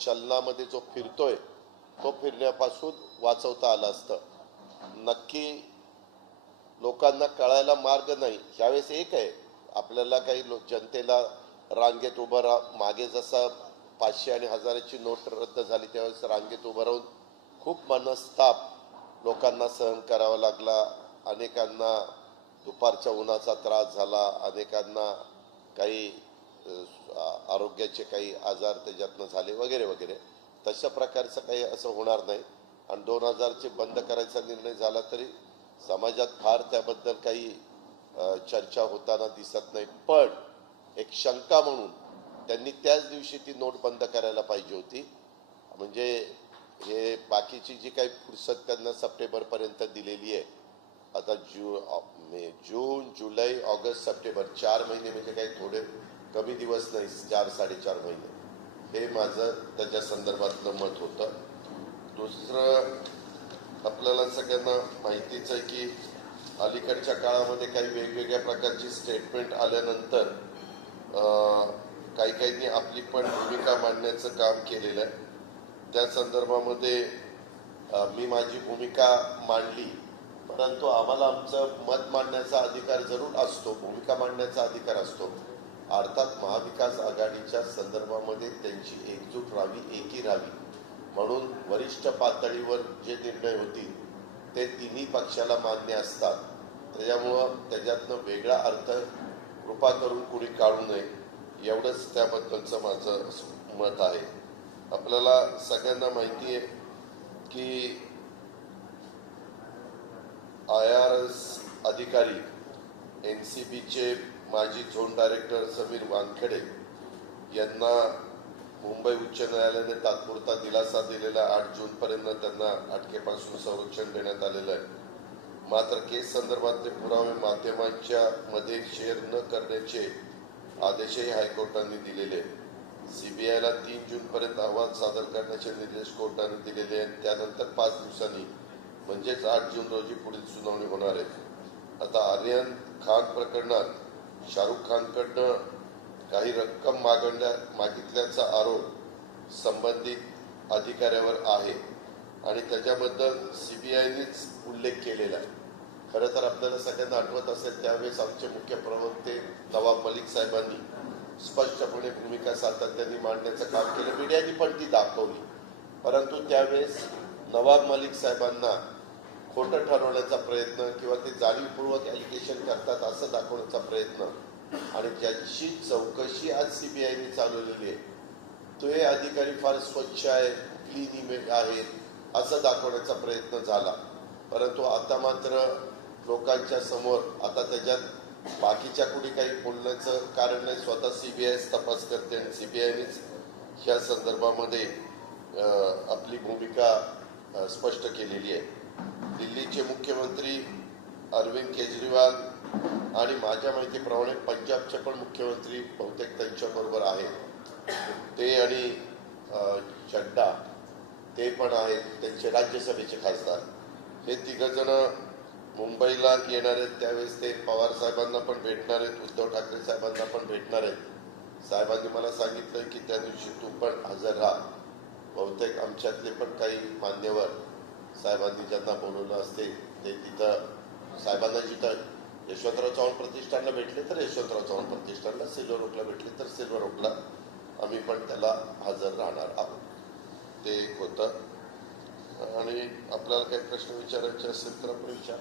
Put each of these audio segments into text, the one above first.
चलनामध्ये जो फिरतोय तो फिरण्यापासून वाचवता आलं असतं. नक्की लोकांना कळायला मार्ग नाही. यावेळेस एक आहे, आपल्याला काही जनतेला रांगेत उभं मागे जसा 500 आणि 1000ची नोट रद्द झाली त्यावेळेस रांगेत उभं राहून खूप मनस्ताप लोकांना सहन करावा लागला. अनेकांना दुपारच्या उन्हाचा त्रास झाला, अनेकांना काही आरोग्याचे काही आजार त्याच्यातनं झाले वगैरे वगैरे. तशा प्रकारचं काही असं होणार नाही. आणि 2000चे बंद करायचा निर्णय झाला तरी समाजात फार त्याबद्दल काही चर्चा होताना दिसत नाही. पण एक शंका म्हणून त्यांनी त्याच दिवशी ती नोट बंद करायला पाहिजे होती. म्हणजे हे बाकीची जी काही फुरसत त्यांना सप्टेंबरपर्यंत दिलेली आहे, आता जून जुलै ऑगस्ट सप्टेंबर 4 महिने म्हणजे काही थोडे कमी दिवस नाही, 4-4.5 महिने. हे माझं त्याच्या संदर्भातलं मत होतं. दुसरं, आपल्याला सगळ्यांना माहितीच आहे की अलीकडच्या काळामध्ये काही वेगवेगळ्या प्रकारची स्टेटमेंट आल्यानंतर काही काहींनी आपली पण भूमिका मांडण्याचं काम केलेलं आहे. त्या संदर्भामध्ये मी माझी भूमिका मांडली, परंतु आम्हाला आमचं मत मांडण्याचा अधिकार जरूर असतो, भूमिका मांडण्याचा अधिकार असतो. अर्थात महाविकास आघाडीच्या संदर्भामध्ये त्यांची एकजूट राहावी, एकी राहावी म्हणून वरिष्ठ पातळीवर जे निर्णय होतील ते तिन्ही पक्षाला मान्य असतात. त्याच्यामुळं त्याच्यातनं वेगळा अर्थ कृपा करून कुणी काढू नये, एवढंच त्याबद्दलचं माझं मत आहे. आपल्याला सगळ्यांना माहिती आहे की IRS अधिकारी, NCBचे माजी झोन डायरेक्टर समीर वानखेडे यांना मुंबई उच्च न्यायालयाने तात्पुरता दिलासा दिलेला 8 जूनपर्यंत त्यांना अटकेपासून संरक्षण देण्यात आलेलं आहे. मात्र केस संदर्भातले पुरावे माध्यमांच्या मध्ये शेअर न करण्याचे आदेशही हायकोर्टाने दिलेले. CBIला 3 जूनपर्यंत अहवाल सादर करण्याचे निर्देश कोर्टाने दिलेले आहेत. त्यानंतर 5 दिवसांनी म्हणजेच 8 जून रोजी पुढील सुनावणी होणार आहे. आता आर्यन खान प्रकरणात शाहरुख खानकडनं काही रक्कम मागितल्याचा आरोप संबंधित अधिकाऱ्यावर आहे आणि त्याच्याबद्दल CBIनेच उल्लेख केलेला आहे. खरं तर आपल्याला सगळ्यांना आठवत असेल त्यावेळेस आमचे मुख्य प्रवक्ते नवाब मलिक साहेबांनी स्पष्टपणे भूमिका सातत्याने मांडण्याचं काम केलं. मीडियाने पण ती दाखवली, परंतु त्यावेळेस नवाब मलिक साहेबांना खोटं ठरवण्याचा प्रयत्न किंवा ते जाणीवपूर्वक ॲलिगेशन करतात असं दाखवण्याचा प्रयत्न आणि ज्याची चौकशी आज CBIने चालवलेली आहे ते अधिकारी फार स्वच्छ आहे, क्लीन इमेज आहेत असं दाखवण्याचा प्रयत्न झाला. परंतु आता मात्र लोकांच्या समोर आता त्याच्यात बाकीच्या कुणी काही बोलण्याचं कारण नाही. स्वतः CBIच तपास करते आणि CBIनेच ह्या संदर्भामध्ये आपली भूमिका स्पष्ट केलेली आहे. दिल्लीचे मुख्यमंत्री अरविंद केजरीवाल आणि माझ्या माहितीप्रमाणे पंजाबचे पण मुख्यमंत्री बहुतेक त्यांच्याबरोबर आहेत. ते आणि चड्डा ते पण आहेत, त्यांचे राज्यसभेचे खासदार. हे तिघजण मुंबईला येणार आहेत. त्यावेळेस ते पवार साहेबांना पण भेटणार आहेत, उद्धव ठाकरे साहेबांना पण भेटणार आहेत. साहेबांनी मला सांगितलं की त्या दिवशी तू पण हजर राहा. बहुतेक आमच्यातले पण काही मान्यवर साहेबांनी ज्यांना बोलवलं असते ते तिथं साहेबांना जिथं यशवंतराव चव्हाण प्रतिष्ठानला भेटले तर यशवंतराव चव्हाण प्रतिष्ठानला, सिल्वर ओकला भेटले तर सिल्वर ओकला आम्ही पण त्याला हजर राहणार आहोत. ते एक होतं. आणि आपल्याला काही प्रश्न विचारायचे असेल तर आपण विचार.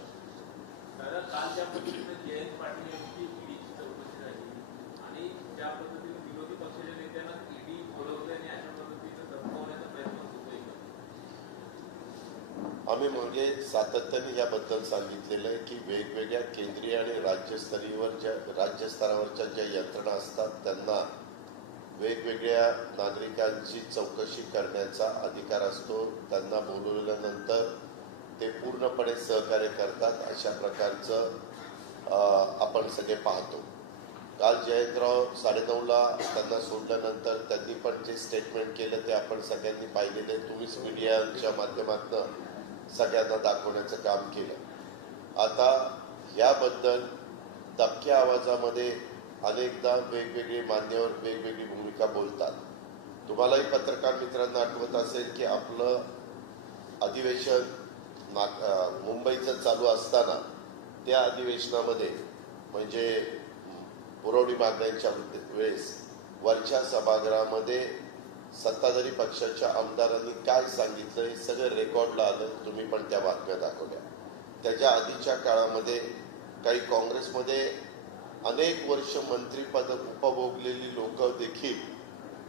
आम्ही म्हणजे सातत्याने याबद्दल सांगितलेलं आहे की वेगवेगळ्या केंद्रीय आणि राज्यस्तरावरच्या ज्या यंत्रणा असतात त्यांना वेगवेगळ्या नागरिकांची चौकशी करण्याचा अधिकार असतो. त्यांना बोलवल्यानंतर ते पूर्णपणे सहकार्य करतात. अशा प्रकारचं आपण सगळे पाहतो. काल जयंतराव 9:30ला त्यांना सोडल्यानंतर त्यांनी पण जे स्टेटमेंट केलं ते आपण सगळ्यांनी पाहिलेले. तुम्हीच मीडियाच्या माध्यमातून सगळ्यांना दाखवण्याचं काम केलं. आता याबद्दल दबक्या आवाजामध्ये अनेकदा वेगवेगळे मान्यवर वेगवेगळी भूमिका बोलतात. तुम्हालाही पत्रकार मित्रांना आठवत असेल की आपलं अधिवेशन मुंबईचं चालू असताना त्या अधिवेशनामध्ये म्हणजे पुरवणी मागण्यांच्या वेळेस वरच्या सभागृहामध्ये सत्ताधारी पक्षाच्या आमदारांनी काय सांगितलं हे सगळं रेकॉर्डला आलं. तुम्ही पण त्या बातम्या दाखवल्या. त्याच्या आधीच्या काळामध्ये काही काँग्रेसमध्ये अनेक वर्ष मंत्रिपद उपभोगलेली लोक देखील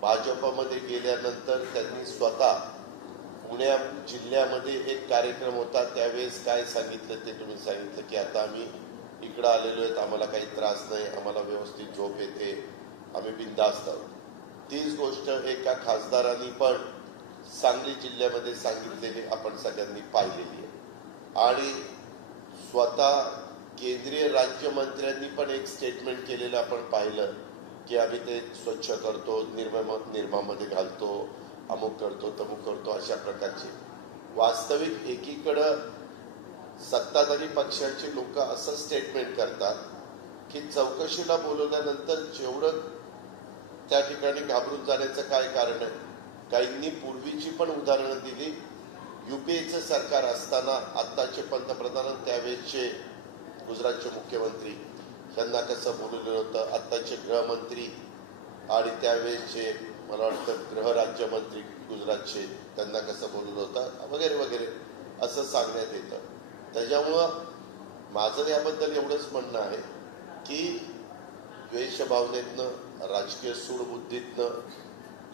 भाजपमध्ये गेल्यानंतर त्यांनी स्वतः पुण्या जिल्ह्यामध्ये एक कार्यक्रम होता त्यावेळेस काय सांगितलं ते तुम्ही सांगितलं की आता आम्ही इकडं आलेलो आहेत, आम्हाला काही त्रास नाही, आम्हाला व्यवस्थित झोप येते, आम्ही बिनधास्त आहोत. तीच गोष्ट एका खासदारांनी पण सांगली जिल्ह्यामध्ये सांगितलेली आपण सगळ्यांनी पाहिलेली आहे. आणि स्वतः केंद्रीय राज्यमंत्र्यांनी पण एक स्टेटमेंट केलेलं आपण पाहिलं की आम्ही ते स्वच्छ करतो, निर्मामध्ये घालतो, अमुक करतो, तमुक करतो, अशा प्रकारचे. वास्तविक एकीकडं सत्ताधारी पक्षाचे लोक असं स्टेटमेंट करतात की चौकशीला बोलवल्यानंतर जेवढं त्या ठिकाणी घाबरून जाण्याचं काय कारण आहे. काहींनी पूर्वीची पण उदाहरणं दिली. युपीएचं सरकार असताना आत्ताचे पंतप्रधान त्यावेळेचे गुजरातचे मुख्यमंत्री यांना कसं बोलवलेलं होतं, आत्ताचे गृहमंत्री आणि त्यावेळेचे मला वाटतं गृहराज्यमंत्री गुजरातचे त्यांना कसं बोलवलं होतं वगैरे वगैरे असं सांगण्यात येतं. त्याच्यामुळं माझं याबद्दल एवढंच म्हणणं आहे की द्वेषभावनेतनं, राजकीय सूडबुद्धीतनं,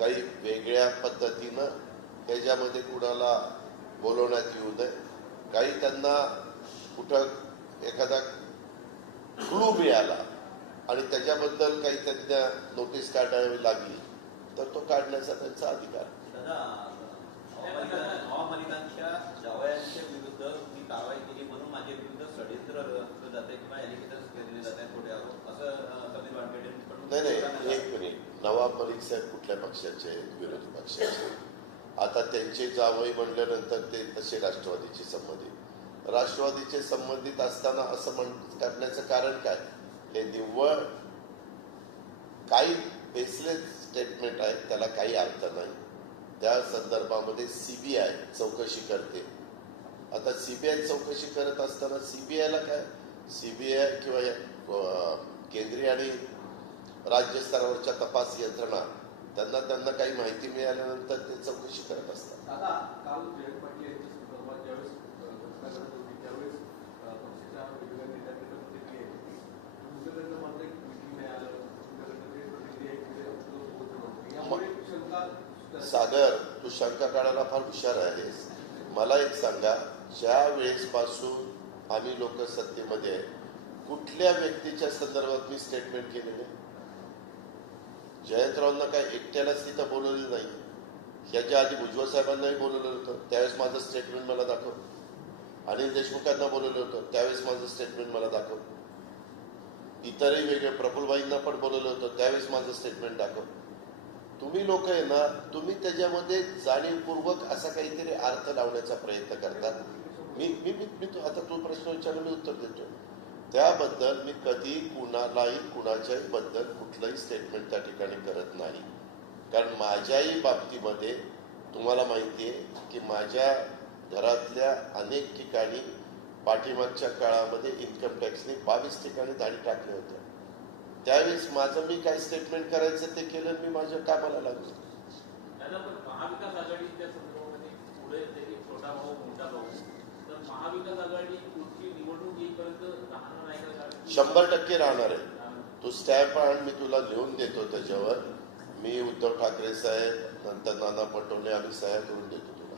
काही वेगळ्या पद्धतीनं त्याच्यामध्ये कुणाला बोलवण्यात येऊ नये. काही त्यांना कुठं एखादा क्लू मिळाला आणि त्याच्याबद्दल काही त्यांना नोटीस काढावी लागली तर तो काढण्याचा त्यांचा अधिकार. हवामालिकांच्या जावयांच्या विरुद्ध मी कारवाई केली म्हणून माझ्या विरुद्ध षडयंत्र रचलं जाते किंवा एलिगेशन्स केलेले जात आहेत थोडे आरोप असं समीर वानखेडे. नाही, एक मिनिट. नवाब मलिक साहेब कुठल्या पक्षाचे आहेत? विरोधी पक्षाचे. आता त्यांचे जावई म्हणल्यानंतर ते तसे राष्ट्रवादीचे संबंधित. राष्ट्रवादीचे संबंधित असताना असं करण्याचं कारण काय? हे निव्वळ काही बेसलेस स्टेटमेंट आहेत, त्याला काही अर्थ नाही. त्या संदर्भामध्ये सीबीआय चौकशी करते. आता सीबीआय चौकशी करत असताना सीबीआयला काय, सीबीआय किंवा केंद्रीय आणि राज्य स्तरावरच्या तपास यंत्रणा त्यांना काही माहिती मिळाल्यानंतर ते चौकशी करत असतात. सागर, तू शंका काढायला फार हुशार आहेस. मला एक सांगा, ज्या वेळेसपासून आम्ही लोक सत्तेमध्ये आहे कुठल्या व्यक्तीच्या संदर्भात मी स्टेटमेंट केलेले? जयंतरावांना काय एकट्यालाच तिथं बोलवलेलं नाही. याच्या आधी भुजबळ साहेबांनाही बोलवलं होतं, त्यावेळेस माझं स्टेटमेंट मला दाखव. अनिल देशमुखांना बोलवलं होतं, त्यावेळेस माझं स्टेटमेंट मला दाखव. इतरही वेगळे प्रफुल्लभाईंना पण बोलवलं होतं, त्यावेळेस माझं स्टेटमेंट दाखव. तुम्ही लोक आहे ना, तुम्ही त्याच्यामध्ये जाणीवपूर्वक असा काहीतरी अर्थ लावण्याचा प्रयत्न करतात. मी आता तो प्रश्न विचारून मी उत्तर देतो. त्याबद्दल मी कधी कुणालाही कुणाच्याही बद्दल कुठलंही स्टेटमेंट त्या ठिकाणी करत नाही. कारण माझ्याही बाबतीमध्ये तुम्हाला माहिती आहे की माझ्या घरातल्या अनेक ठिकाणी पाठीमागच्या काळामध्ये इन्कम टॅक्सने 22 ठिकाणी धाडी टाकल्या होत्या. त्यावेळेस माझं मी काय स्टेटमेंट करायचं ते केलं, मी माझ्या कामाला लागलो. महाविकास आघाडीच्या संदर्भामध्ये पुढे छोटा भाऊ मोठा भाऊ, तर महाविकास आघाडी पुढची निवडणूक येईपर्यंत राहणार नाही का? 100% राहणार आहे. तू स्टॅम्प आण, मी तुला लिहून देतो. त्याच्यावर मी उद्धव ठाकरे साहेब नंतर नाना पटोले आम्ही सह्या करून देतो तुला.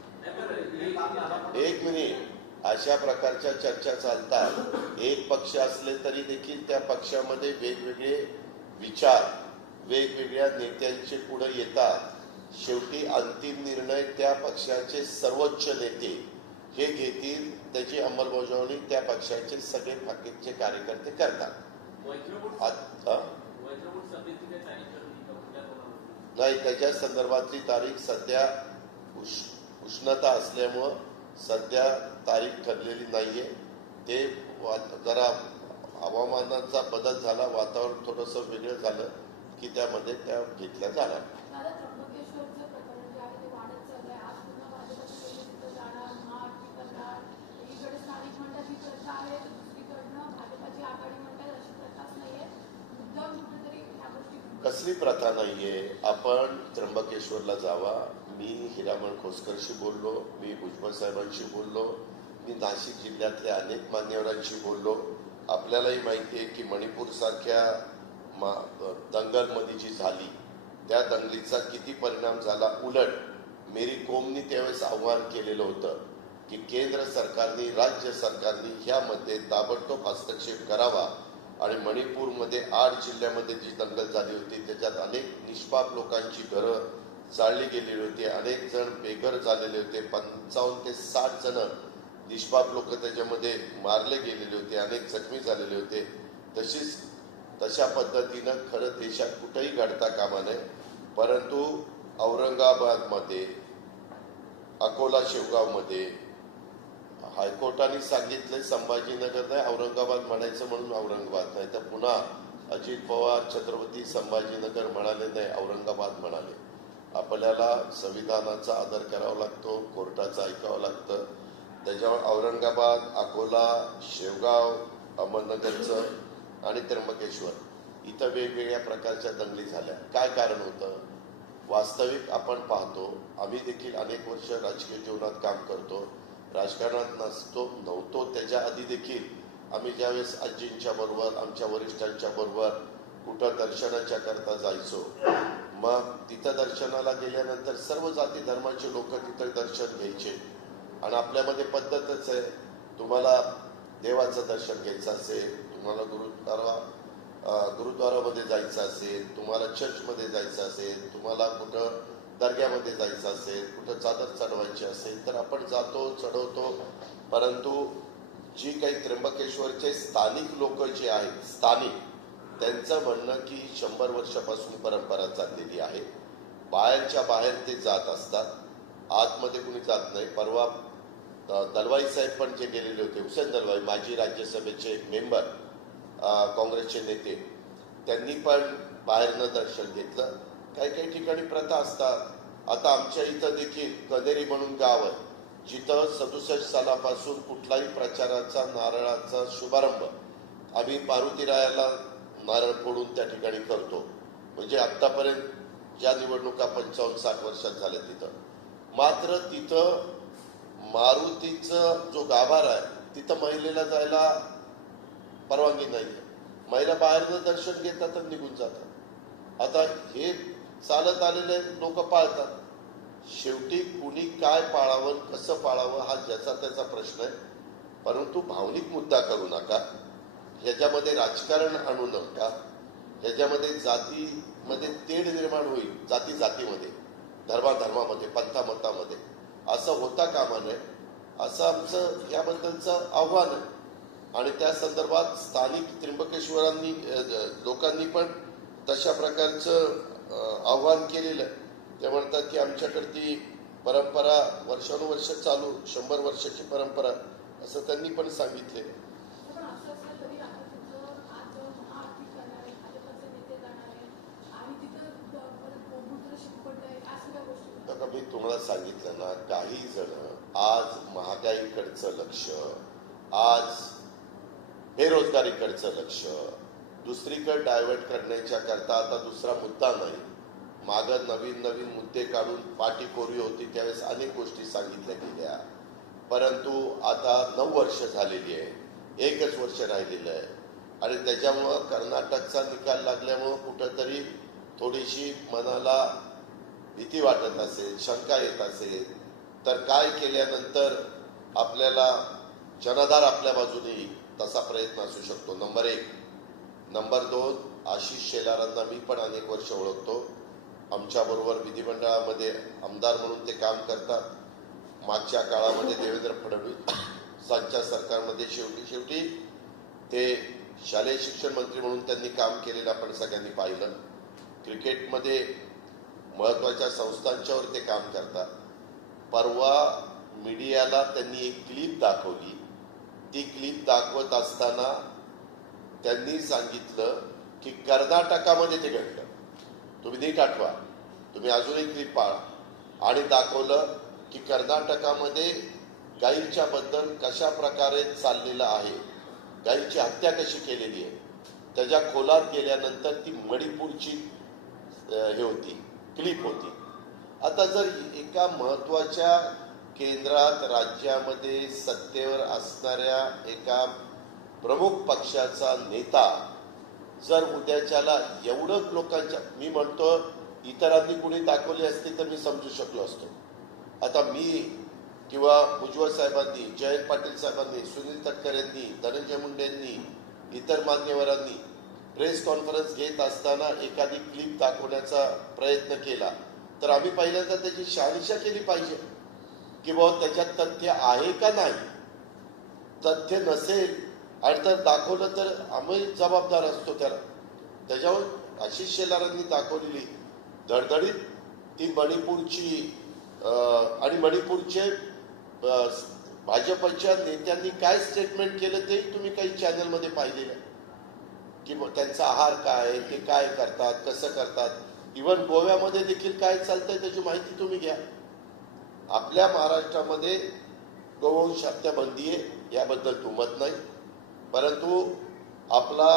एक मिनिट. अशा प्रकारच्या चर्चा चालतात. एक पक्ष असले तरी देखील त्या पक्षामध्ये वेगवेगळे विचार वेगवेगळ्या नेत्यांचे पुढे येतात. शेवटी अंतिम निर्णय त्या पक्षाचे सर्वोच्च नेते हे घेतील, त्याची अंमलबजावणी त्या पक्षाचे सगळे बाकीचे कार्यकर्ते करतात. नाही, त्याच्या संदर्भातली तारीख सध्या उष्णता असल्यामुळं सध्या तारीख ठरलेली नाहीये. ते जरा हवामानाचा बदल झाला, वातावरण थोडंसं वेगळं झालं की त्यामध्ये त्या घेतल्या जाणार. कसली प्रथा नाहीये. आपण त्र्यंबकेश्वरला जावा. मी हिरामण खोसकरशी बोललो, मी भुजबळ साहेबांशी बोललो, मी नाशिक जिल्ह्यातल्या अनेक मान्यवरांशी बोललो. आपल्यालाही माहिती आहे की मणिपूर सारख्या दंगलमध्ये जी झाली त्या दंगलीचा किती परिणाम झाला. उलट मेरी कोमनी त्यावेळेस आव्हान केलेलं होतं की केंद्र सरकारने, राज्य सरकारने ह्यामध्ये ताबडतोब हस्तक्षेप करावा. आणि मणिपूरमध्ये 8 जिल्ह्यामध्ये जी दंगल झाली होती त्याच्यात अनेक निष्पाप लोकांची घरं जाळली गेलेली होती, अनेक जण बेघर झालेले होते, 55 ते 60 जण निष्पाप लोक त्याच्यामध्ये मारले गेलेले होते, अनेक जखमी झालेले होते. तशा पद्धतीनं खरं देशात कुठेही घडता कामा नये. परंतु औरंगाबादमध्ये, अकोला शेवगावमध्ये हायकोर्टाने सांगितले संभाजीनगर नाही औरंगाबाद म्हणायचं म्हणून औरंगाबाद नाही, तर पुन्हा अजित पवार छत्रपती संभाजीनगर म्हणाले नाही, औरंगाबाद म्हणाले. आपल्याला संविधानाचा आदर करावा लागतो, कोर्टाचं ऐकावं लागतं. त्याच्यावर औरंगाबाद, अकोला, शेवगाव, अहमदनगरचं आणि त्र्यंबकेश्वर इथं वेगवेगळ्या प्रकारच्या दंगली झाल्या. काय कारण होतं? वास्तविक आपण पाहतो, आम्ही देखील अनेक वर्ष राजकीय जीवनात काम करतो, राजकारणात नव्हतो त्याच्या आधी देखील आम्ही ज्यावेळेस आजींच्या बरोबर, आमच्या वरिष्ठांच्या बरोबर कुठं दर्शनाच्या करता जायचो, मग तिथं दर्शनाला गेल्यानंतर सर्व जाती धर्माचे लोक तिथं दर्शन घ्यायचे. आणि आपल्यामध्ये पद्धतच आहे, तुम्हाला देवाचं दर्शन घ्यायचं असेल, तुम्हाला गुरुद्वारामध्ये जायचं असेल, तुम्हाला चर्चमध्ये जायचं असेल, तुम्हाला कुठं दर्ग्यामध्ये जायचं असेल, कुठं चादर चढवायची असेल तर आपण जातो, चढवतो. परंतु जी काही त्र्यंबकेश्वरचे स्थानिक लोक जे आहेत, स्थानिक, त्यांचं म्हणणं की 100 वर्षापासून परंपरा चाललेली आहे. बाहेरच्या बाहेर ते जात असतात, आतमध्ये कुणी जात नाही. परवा दलवाई साहेब पण जे गेलेले होते, हुसेन दलवाई, माजी राज्यसभेचे मेंबर, काँग्रेसचे नेते, त्यांनी पण बाहेरनं दर्शन घेतलं. काही काही ठिकाणी प्रथा असतात. आता आमच्या इथं देखील कनेरी म्हणून गाव आहे, जिथं 67 सालापासून कुठलाही प्रचाराचा, नारळाचा शुभारंभ आम्ही मारुतीरायाला नारळ फोडून त्या ठिकाणी करतो. म्हणजे आतापर्यंत ज्या निवडणुका 55-60 वर्षात झाल्या तिथं, मात्र तिथं मारुतीचं जो गाभारा आहे तिथं महिलेला जायला परवानगी नाही. महिला बाहेरनं दर्शन घेतात आणि निघून जातात. आता हे चालत आलेले लोक पाळतात. शेवटी कुणी काय पाळावं, कसं पाळावं हा ज्याचा त्याचा प्रश्न आहे. परंतु भावनिक मुद्दा करू नका, ह्याच्यामध्ये राजकारण आणू नका, ह्याच्यामध्ये जातीमध्ये तेढ निर्माण होईल, जाती जातीमध्ये, धर्माधर्मामध्ये, पंथामतामध्ये असं होता कामा नये, असं आमचं याबद्दलचं आव्हान आहे. आणि त्या संदर्भात स्थानिक त्र्यंबकेश्वरांनी, लोकांनी पण तशा प्रकारचं आव्हान केलेलं आहे. ते म्हणतात की आमच्याकडे ती परंपरा वर्षानुवर्ष चालू, 100 वर्षाची परंपरा, असं त्यांनी पण सांगितले. मी तुम्हाला सांगितलं ना, काही जण आज महागाईकडचं लक्ष, आज बेरोजगारीकडचं लक्ष दुसरीकडे डायव्हर्ट करण्याच्या करता आता दुसरा मुद्दा नाही. मागं नवीन नवीन मुद्दे काढून पाठी कोरी होती त्यावेळेस अनेक गोष्टी सांगितल्या गेल्या. परंतु आता 9 वर्ष झालेली आहे, 1च वर्ष राहिलेलं आहे. आणि त्याच्यामुळं कर्नाटकचा निकाल लागल्यामुळं कुठंतरी थोडीशी मनाला भीती वाटत असेल, शंका येत असेल, तर काय केल्यानंतर आपल्याला जनाधार आपल्या बाजूने येईल तसा प्रयत्न असू शकतो. नंबर 1. नंबर 2, आशिष शेलारांना मी पण अनेक वर्ष ओळखतो. आमच्याबरोबर विधिमंडळामध्ये आमदार म्हणून ते काम करतात. मागच्या काळामध्ये देवेंद्र फडणवीसांच्या सरकारमध्ये शेवटी ते शालेय शिक्षण मंत्री म्हणून त्यांनी काम केलेलं आपण सगळ्यांनी पाहिलं. क्रिकेटमध्ये महत्वाच्या संस्थांच्यावर ते काम करतात. परवा मीडियाला त्यांनी एक क्लिप दाखवली. ती क्लिप दाखवत असताना त्यांनी सांगितलं की कर्नाटकामध्ये ते घडलं. तुम्ही नीट आठवा, तुम्ही अजूनही क्लिप पाहा. आणि दाखवलं की कर्नाटकामध्ये गायीच्या बद्दल कशा प्रकारे चाललेलं आहे, गायीची हत्या कशी केलेली आहे. त्याच्या खोलात गेल्यानंतर ती मणिपूरची हे होती, क्लिप होती. आता जर एका महत्वाच्या केंद्रात राज्यामध्ये सत्तेवर असणाऱ्या एका प्रमुख पक्षाचा नेता जर उद्याच्याला एवढं लोकांच्या, मी म्हणतो इतरांनी कुणी दाखवली असती तर मी समजू शकलो असतो. आता मी किंवा भुजबळ साहेबांनी, जयंत पाटील साहेबांनी, सुनील तटकरेंनी, धनंजय मुंडेंनी, इतर मान्यवरांनी प्रेस कॉन्फरन्स घेत असताना एखादी क्लिप दाखवण्याचा प्रयत्न केला तर आम्ही पहिल्यांदा त्याची शहानिशा केली पाहिजे की बाबा त्याच्यात तथ्य आहे का नाही. तथ्य नसेल आणि तर दाखवलं तर आम्ही जबाबदार असतो त्याला. त्याच्यावर आशिष शेलारांनी दाखवलेली धडधडीत ती मणिपूरची आणि मणिपूरचे भाजपच्या नेत्यांनी काय स्टेटमेंट केलं तेही तुम्ही काही चॅनलमध्ये पाहिलेलं की त्यांचा आहार काय, ते काय करतात, कसं करतात. इव्हन गोव्यामध्ये देखील काय चालतंय त्याची माहिती तुम्ही घ्या. आपल्या महाराष्ट्रामध्ये गोवंश हत्या बंदी आहे याबद्दल दुमत नाही, परंतु आपला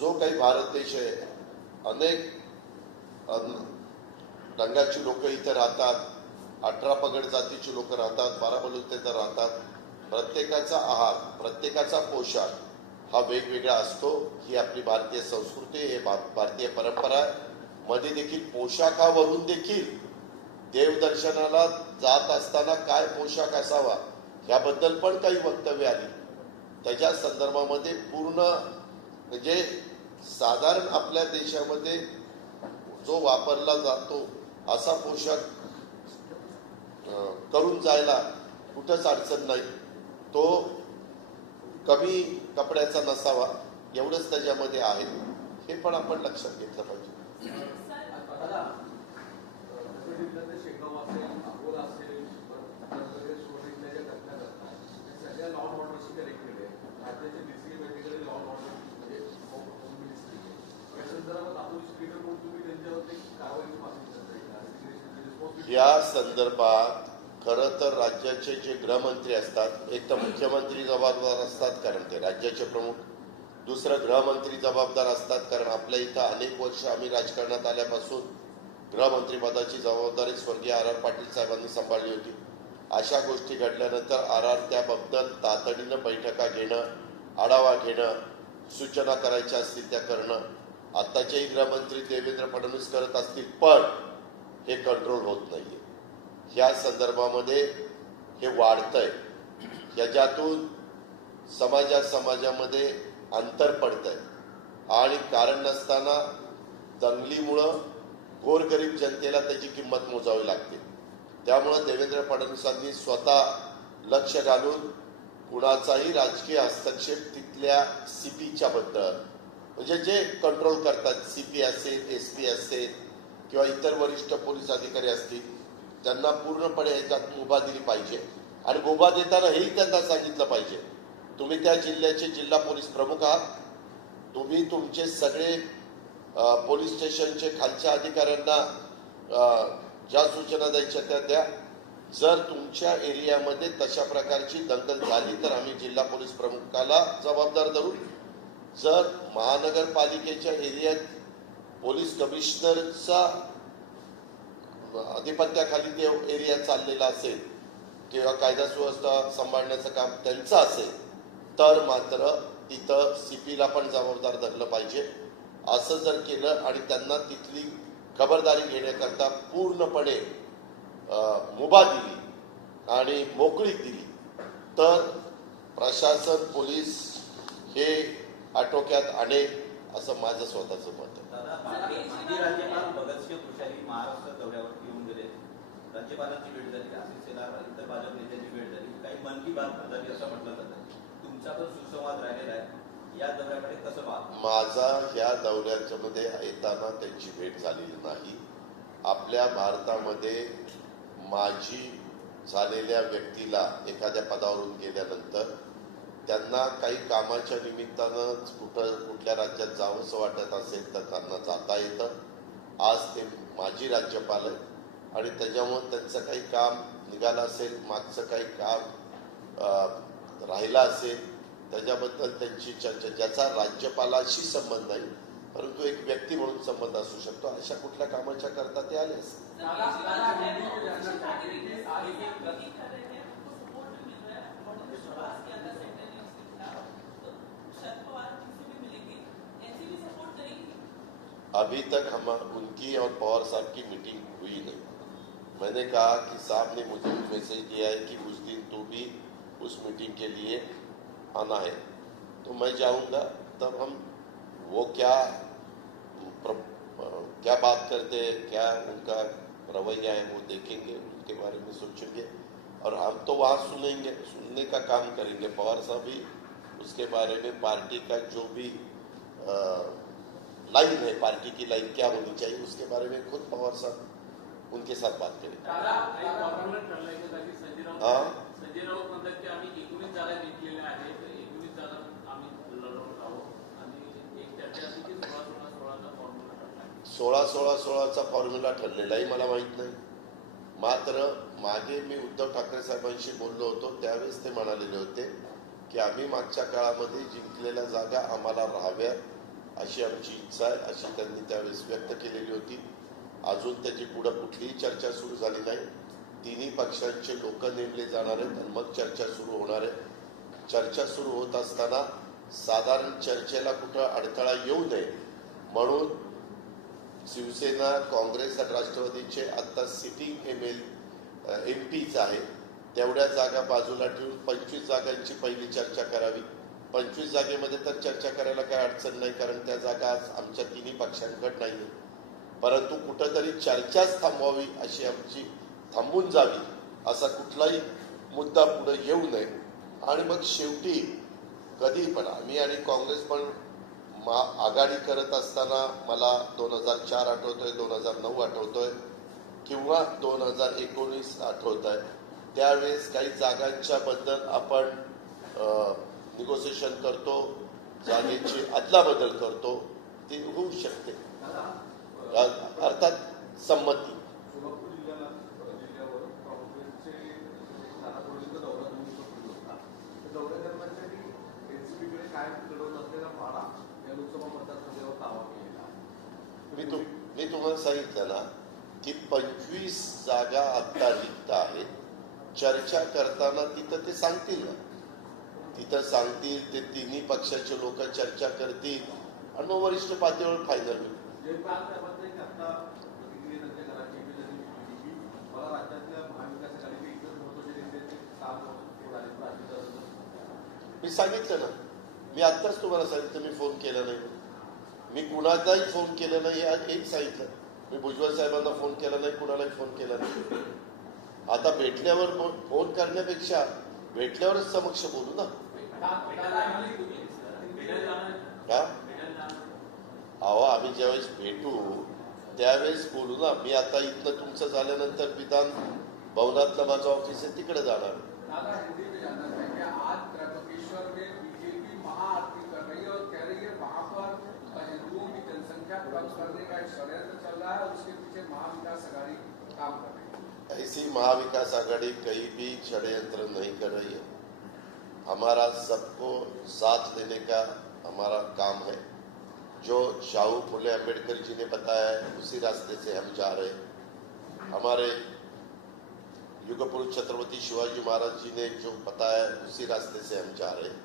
जो काही भारत देश आहे, अनेक रंगाची लोक इथे राहतात, 18 पगड जातीची लोक राहतात, 12 बलुतेदार राहतात. प्रत्येकाचा आहार, प्रत्येकाचा पोशाख हा वेगवेगळा असतो. ही आपली भारतीय संस्कृती, हे भारतीय परंपरा आहे. मध्ये देखील पोशाखावरून देखील देवदर्शनाला जात असताना काय पोशाख असावा याबद्दल पण काही वक्तव्य आली. त्याच्या संदर्भामध्ये पूर्ण म्हणजे साधारण आपल्या देशामध्ये जो वापरला जातो असा पोशाख करून जायला कुठंच अडचण नाही. तो कमी कपड्याचा नसावा एवढंच त्याच्यामध्ये आहे. हे पण आपण लक्षात घेतलं पाहिजे. शेगाव असेल, अकोला असेल, सोडलेल्या ज्या घटना घडतात सगळ्या लॉ अँड ऑर्डरशी कनेक्टेड आहे. राज्याच्या डीसी बैठकीकडे लॉ अँड ऑर्डर म्हणजे होम मिनिस्ट्री या संदर्भात आपण स्पीकर म्हणून तुम्ही त्यांच्यावरती कारवाईची मागणी करता. या संदर्भात खरं तर राज्याचे जे गृहमंत्री असतात, एक तर मुख्यमंत्री जबाबदार असतात कारण ते राज्याचे प्रमुख, दुसरं गृहमंत्री जबाबदार असतात कारण आपल्या इथं अनेक वर्ष आम्ही राजकारणात आल्यापासून गृहमंत्रीपदाची जबाबदारी स्वर्गीय आर पाटील साहेबांनी सांभाळली होती. अशा गोष्टी घडल्यानंतर त्याबद्दल तातडीनं बैठका घेणं, आढावा घेणं, सूचना करायच्या असतील त्या करणं. आत्ताचेही गृहमंत्री देवेंद्र फडणवीस करत असतील पण हे कंट्रोल होत नाहीये. ह्या संदर्भामध्ये हे वाढतंय. याच्यातून समाजामध्ये अंतर पडतंय आणि कारण नसताना दंगलीमुळं गोरगरीब जनतेला त्याची किंमत मोजावी लागते. त्यामुळं देवेंद्र फडणवीसांनी स्वतः लक्ष घालून कुणाचाही राजकीय हस्तक्षेप तिथल्या सीपीच्या बद्दल म्हणजे जे कंट्रोल करतात, सीपी असेल, एसपी असेल किंवा इतर वरिष्ठ पोलीस अधिकारी असतील, त्यांना पूर्णपणे ह्याच्यात मुभा दिली पाहिजे. आणि मुभा देताना हेही त्यांना सांगितलं पाहिजे तुम्ही त्या जिल्ह्याचे जिल्हा पोलीस प्रमुख आहात, तुम्ही तुमचे सगळे पोलीस स्टेशनचे खालच्या अधिकाऱ्यांना ज्या सूचना द्यायच्या त्या द्या. जर तुमच्या एरियामध्ये तशा प्रकारची दंगल झाली तर आम्ही जिल्हा पोलीस प्रमुखाला जबाबदार धरू. जर महानगरपालिकेच्या एरियात पोलीस कमिशनरचा अधिपत्याखाली ते एरिया चाललेला असेल किंवा कायदा सुव्यवस्था सांभाळण्याचं काम त्यांचं असेल तर मात्र तिथं सीपीला पण जबाबदार धरलं पाहिजे. असं जर केलं आणि त्यांना तिथली खबरदारी घेण्याकरता पूर्णपणे मुभा दिली आणि मोकळीक दिली तर प्रशासन, पोलीस हे आटोक्यात आणेल असं माझं स्वतःचं मत आहे. माजी राज्यपाल भगतसिंह कोश्यारी महाराष्ट्र दौऱ्यावरती येऊन गेले. राज्यपालांची भेट झाली, आशिष शेलार, इतर भाजप नेत्यांची भेट झाली, काही मन की बात झाली असं म्हटलं जातं. तुमचा पण सुसंवाद राहिलेला आहे. या दौऱ्याकडे कसं पाहता? माझा या दौऱ्याच्या मध्ये येताना त्यांची भेट झालेली नाही. आपल्या भारतामध्ये माजी झालेल्या व्यक्तीला एखाद्या पदावरून गेल्यानंतर त्यांना काही कामाच्या निमित्तानं कुठल्या राज्यात जावंसं वाटत असेल तर त्यांना जाता येतं. आज ते माजी राज्यपाल आहेत आणि त्याच्यामुळे त्यांचं काही काम निघालं असेल, मागचं काही काम राहिलं असेल त्याच्याबद्दल त्यांची चर्चा, ज्याचा राज्यपालाशी संबंध नाही परंतु एक व्यक्ती म्हणून संबंध असू शकतो. अशा कुठल्या कामाच्या करता ते आले असतील. अभी तक हम उनकी और पवार साहब की मीटिंग हुई नहीं. मैंने कहा कि साहब ने मुझे मैसेज दिया है कि उस दिन तू भी उस मीटिंग के लिए आना है, तो मैं जाऊंगा. तब हम वो क्या बात करते हैं, क्या उनका रवैया है, वो देखेंगे, उनके बारे में सोचेंगे और हम तो वहाँ सुनने का काम करेंगे. पवार साहब भी उसके बारे में पार्टी का जो भी लाइन है, पार्टी की लाइन क्या होनी चाहिए, उसके बारे में खुद पवार साहब उनके साथ बात करेंगे. हाँ, संजय राऊत म्हणतात की आम्ही 19 जागा जिंकलेल्या आहेत, 19 जागा आम्ही लढवत आहोत आणि एक चर्चा अशी की 16-16-16चा फॉर्म्युला ठरला. 16-16-16चा फॉर्म्युला ठरलेलाही मला माहित नाही. मात्र मागे मी उद्धव ठाकरे साहेबांशी बोललो होतो, त्यावेळेस ते म्हणालेले होते की आम्ही मागच्या काळामध्ये जिंकलेल्या जागा आम्हाला राहाव्या अशी आमची इच्छा आहे, अशी त्यांनी त्यावेळेस व्यक्त केलेली होती. अजून त्याची पुढे कुठलीही चर्चा सुरू झाली नाही. तिन्ही पक्षांचे लोक नेमले जाणार आहेत आणि मग चर्चा सुरू होणार आहे. चर्चा सुरू होत असताना साधारण चर्चेला कुठं अडथळा येऊ नये म्हणून शिवसेना, काँग्रेस आणि राष्ट्रवादीचे आता सिटिंग MPs आहेत, तेवढ्या जागा बाजूला ठेवून 25 जागांची पहिली चर्चा करावी. 25 जागेमध्ये तर चर्चा करायला काही अडचण नाही, कारण त्या जागा आज आमच्या तिन्ही पक्षांकडे नाही. परंतु कुठंतरी चर्चाच थांबवावी, अशी आमची थांबून जावी असा कुठलाही मुद्दा पुढे येऊ नये. आणि मग शेवटी कधी पण आम्ही आणि काँग्रेस पण आघाडी करत असताना मला 2004 आठवतोय, 2009 आठवतोय किंवा 2019 आठवत आहे. त्यावेळेस काही जागांच्या बद्दल आपण निगोसिएशन करतो, जागेची अदलाबदल करतो, ती होऊ शकते. अर्थात संमती. सोलापूर जिल्ह्यावर काँग्रेसचे नानापर्यंत दौरा होता. दौऱ्यादरम्यान त्यांनी एनसीपीकडे कायम लढवत असलेला माडा या लोकसभा मतदारसंघावर दावा केलेला. मी तुम्हाला सांगितलं ना की 25 जागा आता रिक्त आहेत. चर्चा करताना तिथं ते सांगतील ना, तिथं सांगतील, ते तिन्ही पक्षाचे लोक चर्चा करतील आणि मग वरिष्ठ पातळीवर फायनल होईल. जयपाल साहेबांचं एक आता प्रतिक्रियेनंतर करायची की मला राज्यातल्या महाविकास आघाडीचे इतर महत्वाचे नेत्याचे काम झाले. मी सांगितलं ना, मी आत्ताच तुम्हाला सांगितलं मी फोन केला नाही. मी कुणाचाही फोन केला नाही आज एक सांगितलं. मी भुजबळ साहेबांना फोन केला नाही, कुणालाही फोन केला नाही. आता भेटल्यावर फोन करण्यापेक्षा भेटल्यावरच समक्ष बोलू ना. का अहो, आम्ही ज्यावेळेस भेटू त्यावेळेस बोलू ना. मी आता इथनं तुमचं झाल्यानंतर विधान भवनातलं माझं ऑफिस आहे, तिकडे जाणार. आज त्र्यंबकेश्वर में बीजेपी महाआरती कर रही है और कह रही है वहां पर हिंदुओं की जनसंख्या कम करने का एक षड्यंत्र चल रहा है और उसके पीछे महाविकास आघाड़ी काम कर रही है. ऐसी महाविकास आघाड़ी कहीं भी षड्यंत्र नहीं कर रही है. हमारा सबको साथ लेने का हमारा काम है. जो शाहू फुले अम्बेडकर जी ने बताया है उसी रास्ते से हम जा रहे हैं. हमारे युग पुरुष छत्रपति शिवाजी महाराज जी ने जो बताया है उसी रास्ते से हम जा रहे हैं.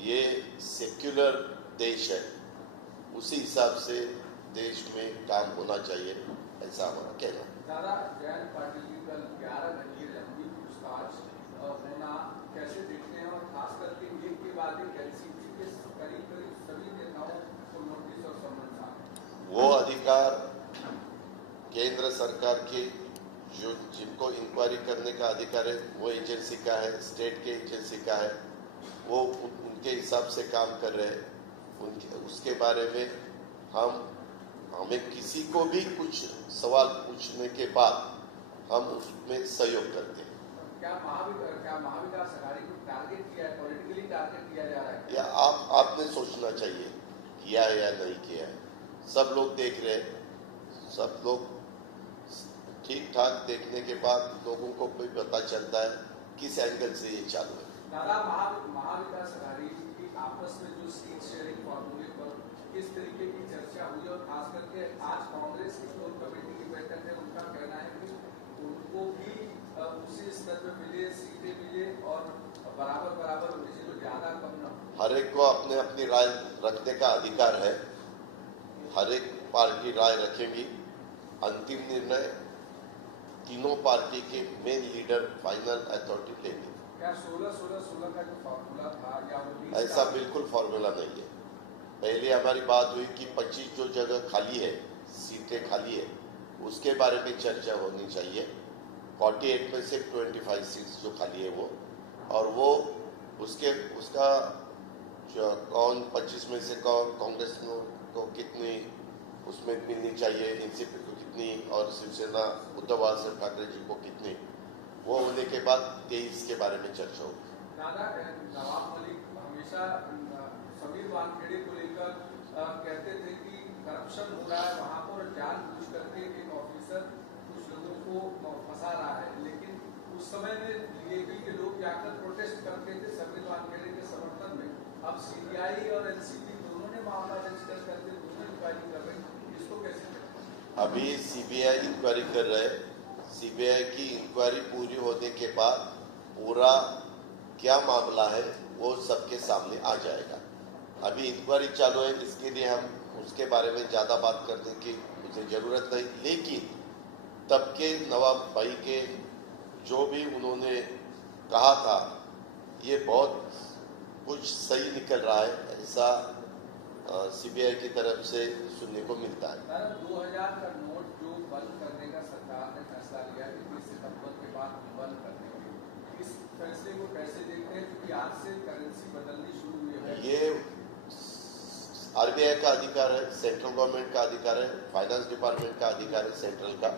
ये सेक्युलर देश है, उसी हिसाब से देश में काम होना चाहिए, ऐसा हमारा कहना है. दादा, जयंत पाटिल की कल 11 घंटे लंबी पूछताछ होना कैसे देखते हैं और खास करके एक के बाद एक एनसीपी के करीब सभी नेताओं को नोटिस और समन था. वो अधिकार केंद्र सरकार के जो जिनको इंक्वायरी करने का अधिकार है वो एजेंसी का है, स्टेट के एजेंसी का है. वो उनके हिसाब से काम कर रहे हैं. उसके बारे में हमें किसी को भी कुछ सवाल पूछने के बाद हम उसमें सहयोग करते हैं. क्या महाविकास आघाड़ी को टारगेट किया है, पॉलिटिकली टारगेट किया जा रहा है? या आपने सोचना चाहिए किया है या नहीं किया है. सब लोग देख रहे हैं. सब लोग ठीक ठाक देखने के बाद लोगों को भी पता चलता है किस एंगल से ये चालू है. दादा, महाविकास आघाड़ी की आपस में जो सीट शेयरिंग फॉर्मूले पर किस तरीके की चर्चा हुई और खास करके आज कांग्रेस की कोर कमेटी की बैठक है, उनका कहना है कि उनको भी उसी स्तर पे मिले, सीटें मिले और बराबर बराबर होनी चाहिए, तो ज्यादा कम न हो। हर एक को अपने अपनी राय रखने का अधिकार है। हर एक पार्टी राय रखेगी। अंतिम निर्णय तीनों पार्टी के मेन लीडर फाइनल अथॉरिटी लेंगे। क्या 16-16-16 का जो फॉर्मूला था या 19 ऐसा बिल्कुल फॉर्मूला नहीं है। पहले हमारी बात हुई कि 25 जो जगह खाली है, सीटें खाली है, उसके बारे में चर्चा होनी चाहिए। 48 में से 25 सीट्स जो खाली है वो, और वो उसका जो कौन 25 में से कौन कांग्रेस को कितनी उसमें मिलनी चाहिए, एनसीपी को कितनी और शिवसेना उद्धव बाळासाहेब ठाकरे जी को कितनी, वो होने के बाद 23 के बारे में चर्चा होगी। दादा, नवाब मलिक हमेशा समीर वानखेड़े को लेकर कहते थे कि करप्शन हो रहा है वहाँ पर, जानबूझ करके एक ऑफिसर कुछ लोगों को फंसा रहा है, लेकिन उस समय में बीजेपी के लोग जाकर प्रोटेस्ट करते थे समीर वानखेड़े के समर्थन में। अब सीबीआई और एनसीबी दोनों ने मामला रजिस्टर करके दोनों इंक्वायरी कर रहे हैं, इसको कैसे करें? अभी सीबीआई इंक्वायरी कर रहे हैं। सीबीआई की इंक्वायरी पूरी होने के बाद पूरा क्या मामला है वो सबके सामने आ जाएगा। अभी इंक्वायरी चालू है, इसके लिए हम उसके बारे में ज़्यादा बात करने की मुझे ज़रूरत नहीं। लेकिन तब के नवाब भाई के जो भी उन्होंने कहा था, ये बहुत कुछ सही निकल रहा है, ऐसा सीबीआई की तरफ से सुनने को मिलता है। 2000 का नोट जो बंद करने का सरकार ने फैसला लिया कि 30 सितंबर के बाद बंद कर देंगे, इस फैसले को कैसे देखते हैं, क्योंकि आज से करेंसी बदलनी शुरू हुई है? ये आरबीआई का अधिकार है, सेंट्रल गवर्नमेंट का अधिकार है, फाइनेंस डिपार्टमेंट का अधिकार है, सेंट्रल का।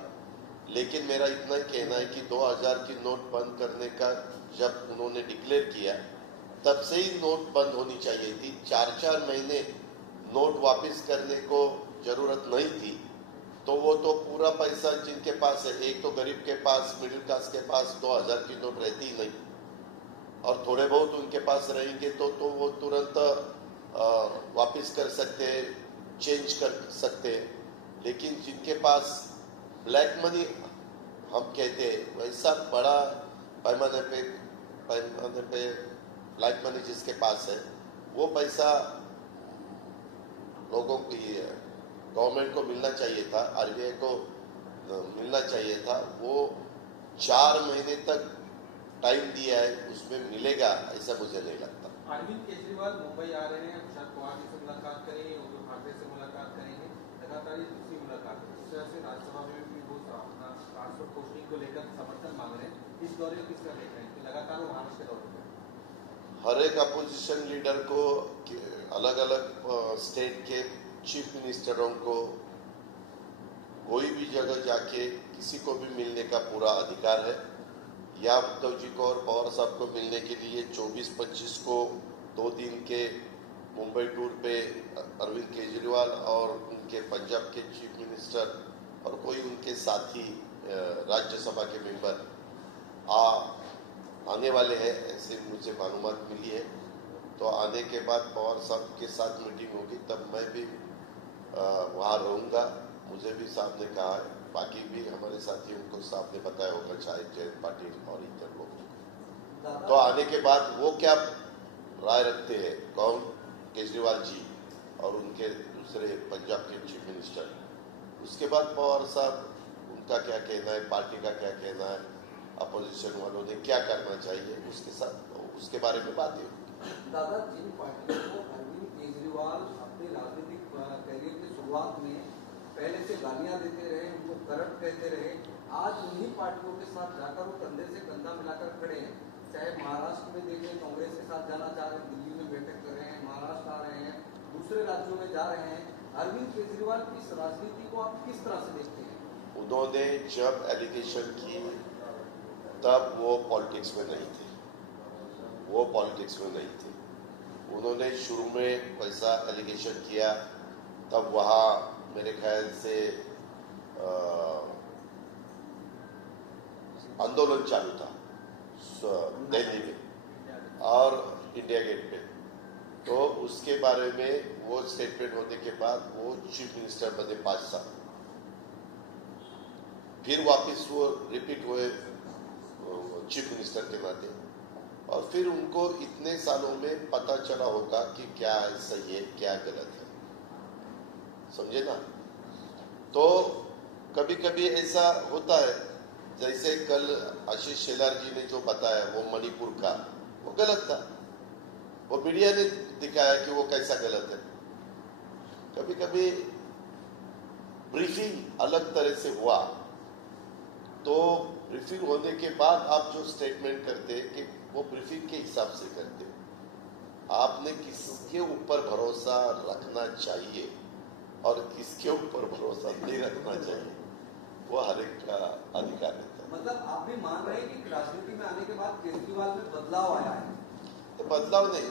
लेकिन मेरा इतना ही कहना है कि 2000 की नोट बंद करने का जब उन्होंने डिक्लेयर किया, तब से ही नोट बंद होनी चाहिए थी। 4-4 महीने नोट वापस करने को जरूरत नहीं थी। तो वो तो पूरा पैसा जिनके पास है, एक तो गरीब के पास, मिडिल क्लास के पास 2000 की नोट रहती ही नहीं, और थोड़े बहुत उनके पास रहेंगे तो वो तुरंत वापस कर सकते हैं, चेंज कर सकते हैं। लेकिन जिनके पास ब्लैक मनी हम कहते हैं, वैसा बड़ा पैमाने पे ब्लैक मनी जिसके पास है, वो पैसा लोगों की गवर्नमेंट को मिलना चाहिए था, आरबीआई को मिलना चाहिए था। वो 4 महीने तक टाइम दिया है, उसमें मिलेगा ऐसा मुझे नहीं लगता। अरविंद केजरीवाल मुंबई आ रहे हैं, शरद पवार जी से मुलाकात करेंगे, उद्धव ठाकरे से मुलाकात करेंगे, लगातार ये दूसरी मुलाकात है। इस तरह से राज्यसभा में भी वो अपना ट्रांसफर पोस्टिंग को लेकर समर्थन मांग रहे हैं। इस दौरे को किस तरह देख रहे हैं कि लगातार वो महाराष्ट्र के दौरे पर? हर एक अपोजिशन लीडर को, अलग अलग स्टेट के चीफ मिनिस्टरों को कोई भी जगह जाके किसी को भी मिलने का पूरा अधिकार है। या उद्धव जी को और पवार साहब को मिलने के लिए 24-25 को 2 दिन के मुंबई टूर पे अरविंद केजरीवाल और उनके पंजाब के चीफ मिनिस्टर और कोई उनके साथी राज्यसभा के मेंबर आने वाले हैं, ऐसे मुझे मालूमात मिली है। तो आने के बाद पवार साहब के साथ मीटिंग होगी, तब मैं भी वहाँ रहूँगा। मुझे भी साहब ने कहा है, बाकी भी हमारे साथियों को साहब ने बताया होगा, चाहे जयंत पाटिल और इतर लोग। तो आने के बाद वो क्या राय रखते हैं, कौन, केजरीवाल जी और उनके दूसरे पंजाब के चीफ मिनिस्टर, उसके बाद पवार साहब उनका क्या कहना है, पार्टी का क्या कहना है, अपोजिशन वालों ने क्या करना चाहिए, उसके साथ उसके बारे में बातें होगी। दादा, जिन पार्टियों को अरविंद केजरीवाल अपने राजनीतिक कैरियर की शुरुआत में पहले से गालियां देते रहे, उनको करप्ट कहते रहे, आज उन्हीं पार्टियों के साथ जाकर वो कंधे से कंधा मिलाकर खड़े हैं। चाहे महाराष्ट्र में देखें, कांग्रेस के साथ जाना चाह रहे हैं, दिल्ली में बैठक कर रहे हैं, महाराष्ट्र आ रहे हैं, दूसरे राज्यों में जा रहे हैं। अरविंद केजरीवाल की इस राजनीति को आप किस तरह से देखते हैं? उन्होंने जब एलिगेशन की तब वो पॉलिटिक्स में नहीं थे, उन्होंने शुरू में वैसा एलिगेशन किया, तब वहाँ मेरे ख्याल से आंदोलन चालू था दिल्ली में और इंडिया गेट पे। तो उसके बारे में वो स्टेटमेंट होने के बाद वो चीफ मिनिस्टर बने 5 साल, फिर वापस वो रिपीट हुए चीफ मिनिस्टर के नाते, और फिर उनको इतने सालों में पता चला होगा कि क्या है सही है क्या गलत है, समझे ना। तो कभी कभी ऐसा होता है, जैसे कल आशीष शेलार जी ने जो बताया वो मणिपुर का, वो गलत था, वो मीडिया ने दिखाया कि वो कैसा गलत है। कभी कभी ब्रीफिंग अलग तरह से हुआ, तो ब्रीफिंग होने के बाद आप जो स्टेटमेंट करते कि वो ब्रीफिंग के हिसाब से करते, आपने किसके ऊपर भरोसा रखना चाहिए और किसके ऊपर भरोसा नहीं रखना चाहिए, वो हर एक का अधिकार रहता है। मतलब आप भी मान रहे हैं कि राजनीति में आने के बाद केजरीवाल में बदलाव आया है? तो बदलाव नहीं,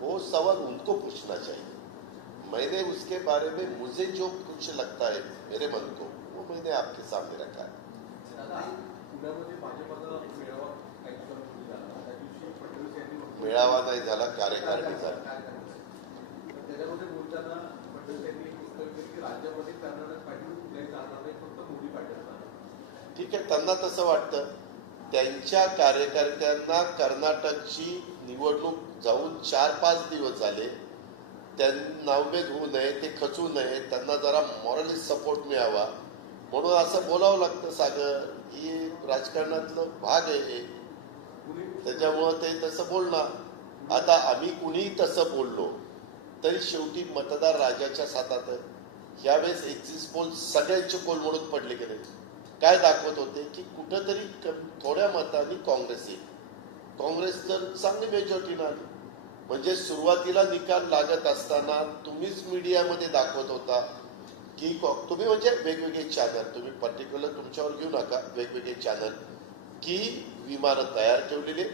वो सवाल उनको पूछना चाहिए। मैंने उसके बारे में मुझे जो कुछ लगता है मेरे मन को, वो मैंने आपके सामने रखा है। दादा, पुण्यामध्ये भाजपचा मेळावा काही दिवसांपूर्वी झाला. त्या दिवशी फडणवीस यांनी मेळावा नाही झाला, कार्यकारिणी झाली. त्याच्यामध्ये बोलताना फडणवीस यांनी एक उत्तर दिलं की राज्यामध्ये कर्नाटक पार्टी कुठल्याही चालणार नाही, फक्त मोदी पार्टी चालणार. ठीक आहे, त्यांना तसं वाटतं. त्यांच्या कार्यकर्त्यांना कर्नाटकची निवडणूक जाऊन 4-5 दिवस झाले, त्यांना नावभेद होऊ नये, ते खचू नये, त्यांना जरा मॉरली सपोर्ट मिळावा म्हणून असं बोलावं लागतं. सागर, ही राजकारणातलं भाग आहे, त्याच्यामुळं ते तसं बोलणार. आता आम्ही कुणीही तसं बोललो तरी शेवटी मतदार राजाच्या हातात आहे. ह्यावेळेस एक्झिट पोल सगळ्यांचे पोल म्हणून पडले गेले. काय दाखवत होते की कुठंतरी थोड्या मतांनी काँग्रेस येईल. काँग्रेस तर चांगली मेजॉरिटीनं आली. म्हणजे सुरुवातीला निकाल लागत असताना तुम्हीच मीडियामध्ये दाखवत होता की तुम्ही म्हणजे वेगवेगळे चॅनल, तुम्ही पर्टिक्युलर तुमच्यावर घेऊ नका, वेगवेगळे चॅनल, की विमानं तयार ठेवलेले,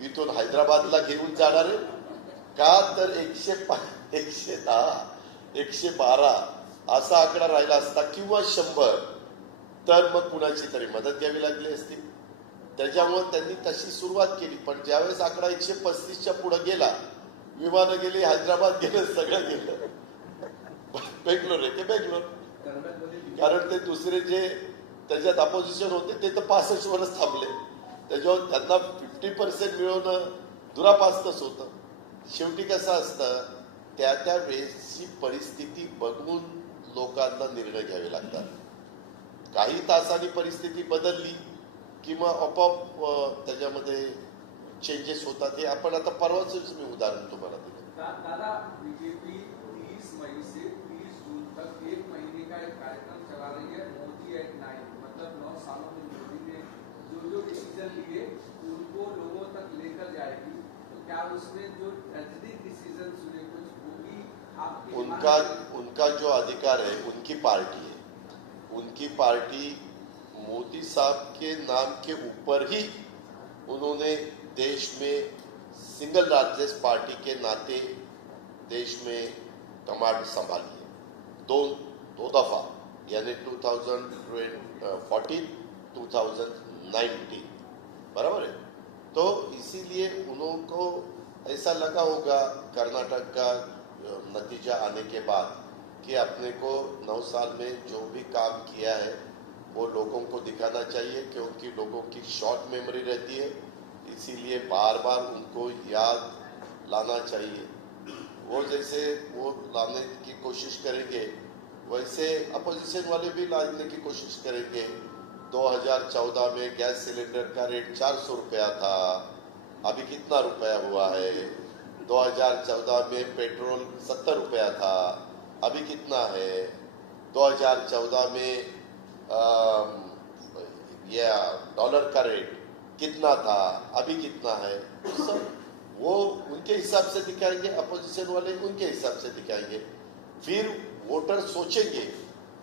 इथून हैदराबादला घेऊन जाणारे, का तर 110, 112 असा आकडा राहिला असता किंवा 100, तर मग कुणाची तरी मदत घ्यावी लागली असती. त्याच्यामुळे त्यांनी तशी सुरुवात केली. पण ज्यावेळेस आकडा 135च्या पुढे गेला, विमानं गेली, हैदराबाद गेलं, सगळं गेलं, बेंगलोर आहे ते बेंगलोर. कारण ते दुसरे जे त्याच्यात अपोजिशन होते ते तर 65 वरच थांबले. त्याच्यावर त्यांना 50% मिळवणं दुरापास्तच होतं. शेवटी कसं असतं, त्या त्या वेळेसची परिस्थिती बघून लोकांना निर्णय घ्यावे लागतात. काही तासांनी परिस्थिती बदलली की मग आपोआप त्याच्यामध्ये चेंजेस होतात. हे आपण आता परवाच मी उदाहरण तुम्हाला दिलं. दादा, बीजेपी 30 मई से 30 जून तक 1 महीने का एक कार्यक्रम चला रही है, मोदी एट 9. मतलब 9 सालों में मोदी ने जो डिसीजन लिए उनको लोगों तक लेकर जाएगी. तो क्या उसमें जो राजनीतिक डिसीजन हुए कुछ होगी आपकी? उनका जो अधिकार है, उनकी पार्टी है, उनकी पार्टी मोदी साहब के नाम के ऊपर ही उन्होंने देश में सिंगल लार्जेस्ट पार्टी के नाते देश में कमांड संभाली है. दो दफा, यानी 2014, 2019, बराबर है. तो इसीलिए उनको ऐसा लगा होगा कर्नाटक का नतीजा आने के बाद कि अपने को 9 साल में जो भी काम किया है वो लोगों को दिखाना चाहिए, क्योंकि लोगों की शॉर्ट मेमोरी रहती है. इसीलिए बार बार उनको याद लाना चाहिए. वो जैसे वो लाने की कोशिश करेंगे, वैसे अपोजिशन वाले भी लाने की कोशिश करेंगे. 2014 में गैस सिलेंडर का रेट 400 रुपया था, अभी कितना रुपया हुआ है. 2014 में पेट्रोल 70 रुपया था, अभी कितना है. 2014 में या डॉलर का रेट कितना था, अभी कितना है. सब वो उनके हिसाब से दिखाएंगे, अपोजिशन वाले उनके हिसाब से दिखाएंगे. फिर वोटर सोचेंगे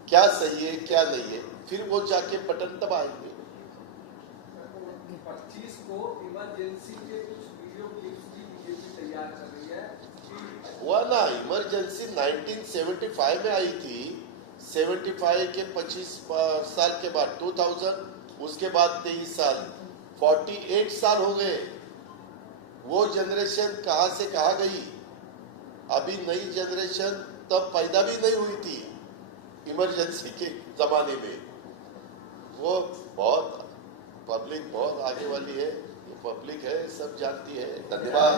क्या सही है क्या नहीं है, फिर वो जाके बटन दबाएंगे. 25 को इमरजेंसी के कुछ वीडियो क्लिप्स भी बीजेपी तैयार कर रही है. हुआ ना, इमरजेंसी 1975 में आई थी. 75 के 25 साल के बाद 2000, उसके बाद 23 साल, 48 साल हो गए. वो जनरेशन कहां से कहां गई. अभी नई जनरेशन तब पैदा भी नहीं हुई थी इमरजेंसी के जमाने में। वो बहुत पब्लिक बहुत आगे वाली है, ये पब्लिक है, सब जानती है। धन्यवाद।